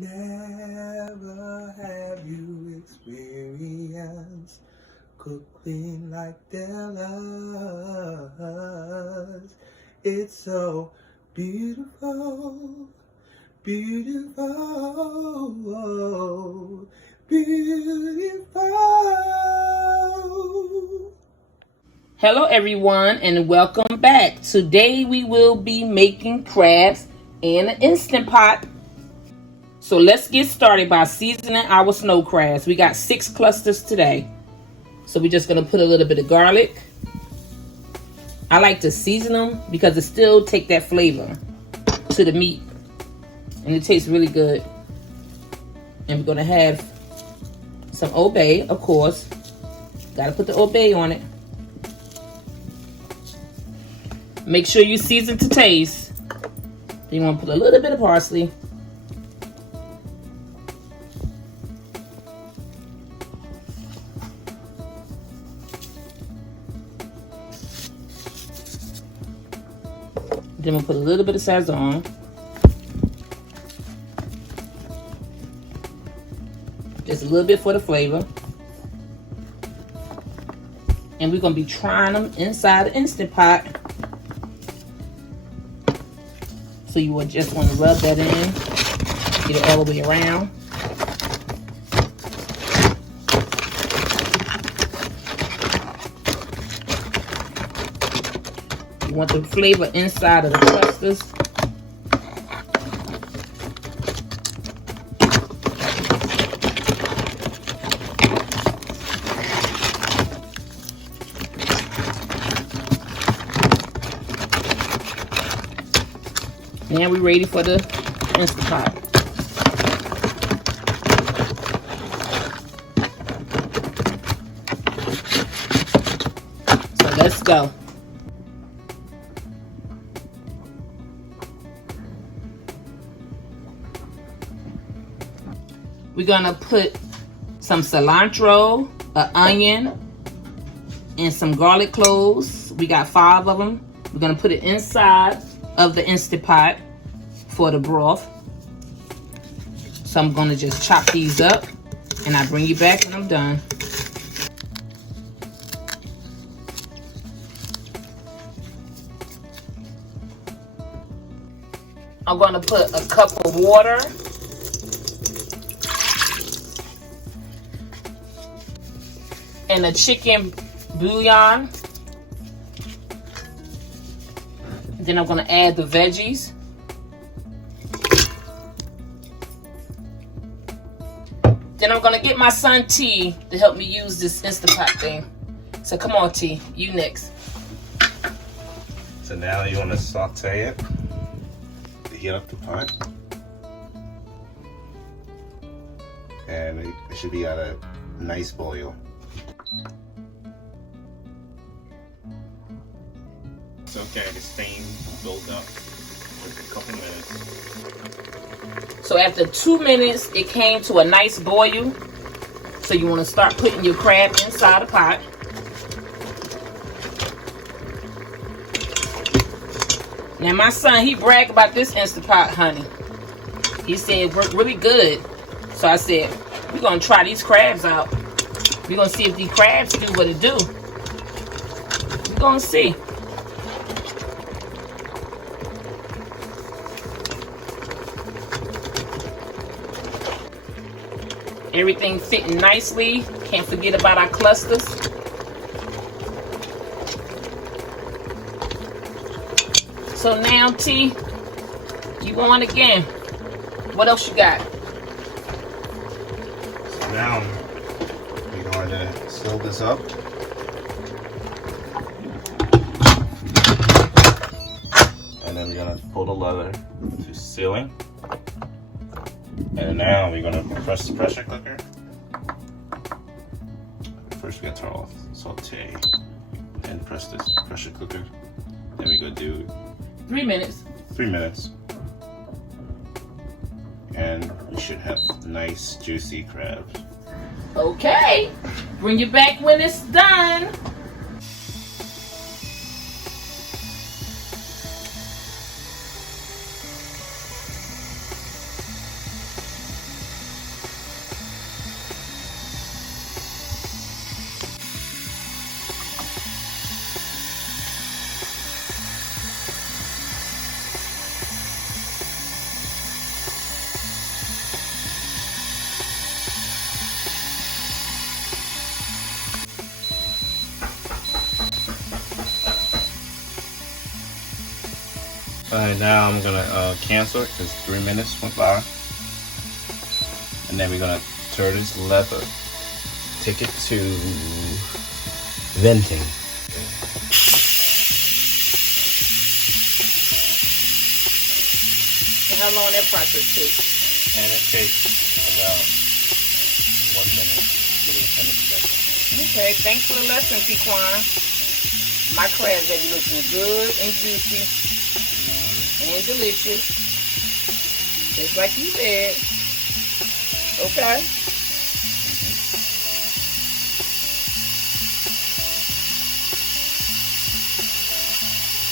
Never have you experienced cooking like Della's. It's so beautiful, beautiful, beautiful. Hello everyone and welcome back. Today we will be making crabs in an Instant Pot. So let's get started by seasoning our snow crabs. We got 6 clusters today. So we're just gonna put a little bit of garlic. I like to season them because it still take that flavor to the meat. And it tastes really good. And we're gonna have some Old Bay, of course. Gotta put the Old Bay on it. Make sure you season to taste. You want to put a little bit of parsley. Then we'll put a little bit of Sazon. Just a little bit for the flavor. And we're going to be trying them inside the Instant Pot. So you would just want to rub that in, get it all the way around. You want the flavor inside of the clusters. Now we're ready for the Instant Pot. So let's go. We're gonna put some cilantro, an onion, and some garlic cloves. We got 5 of them. We're gonna put it inside of the Instant Pot for the broth. So I'm gonna just chop these up and I'll bring you back when I'm done. I'm gonna put a cup of water and a chicken bouillon. Then I'm gonna add the veggies. Then I'm gonna get my son T to help me use this Instant Pot thing. So come on T, you next. So now you wanna saute it to heat up the pot. And it should be at a nice boil. It's okay, the steam built up for a couple minutes. So after 2 minutes, it came to a nice boil. So you want to start putting your crab inside the pot. Now my son, he bragged about this Instant Pot, honey. He said it worked really good. So I said, we're going to try these crabs out. We're going to see if these crabs do what it do. We're going to see. Everything fitting nicely. Can't forget about our clusters. So now T, you on again. What else you got? So now we're going to seal this up. And then we're going to pull the lever to sealing. And now we're gonna press the pressure cooker. First we gotta turn off saute and press this pressure cooker. Then we go do 3 minutes. 3 minutes. And we should have nice juicy crabs. Okay. Bring you back when it's done. Alright, now I'm gonna cancel it because 3 minutes went by. And then we're gonna turn this lever, take it to venting. And how long that process takes? And it takes about 1 minute for the finished vessel. Okay, thanks for the lesson, Pequan. My crabs they be looking good and juicy and delicious, just like you said. Okay.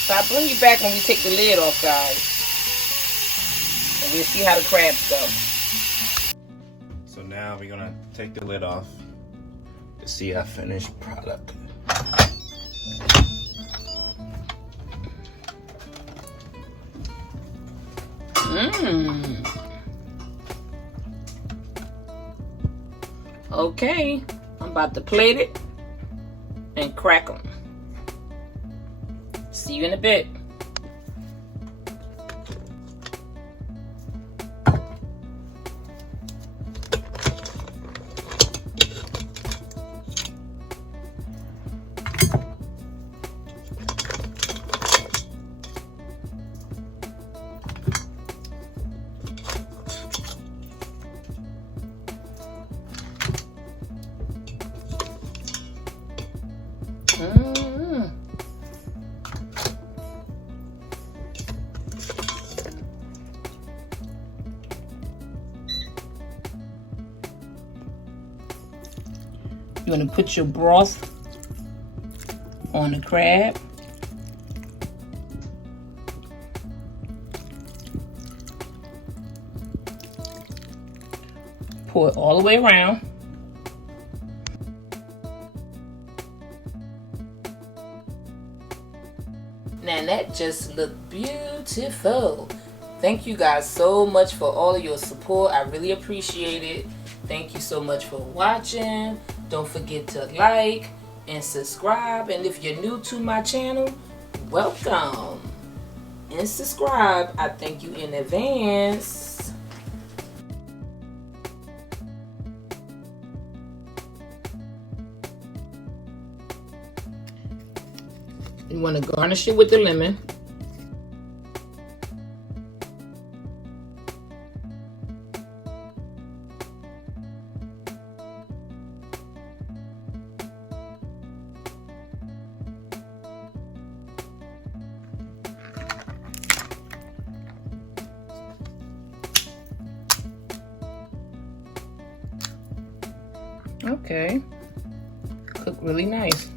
So I'll bring you back when we take the lid off, guys. And we'll see how the crabs go. So now we're gonna take the lid off to see our finished product. Okay, I'm about to plate it and crack them. See you in a bit. You're going to put your broth on the crab. Pour it all the way around. Now that just looked beautiful. Thank you guys so much for all of your support. I really appreciate it. Thank you so much for watching. Don't forget to like and subscribe. And if you're new to my channel, welcome and subscribe. I thank you in advance. You want to garnish it with the lemon. Okay, cook really nice.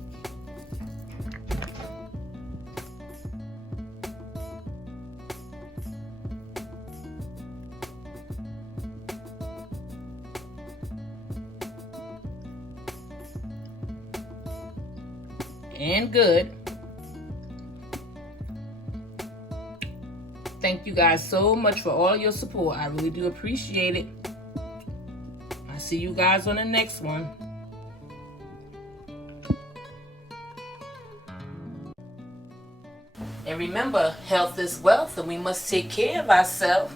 And good. Thank you guys so much for all your support. I really do appreciate it. I'll see you guys on the next one. And remember, health is wealth, and we must take care of ourselves.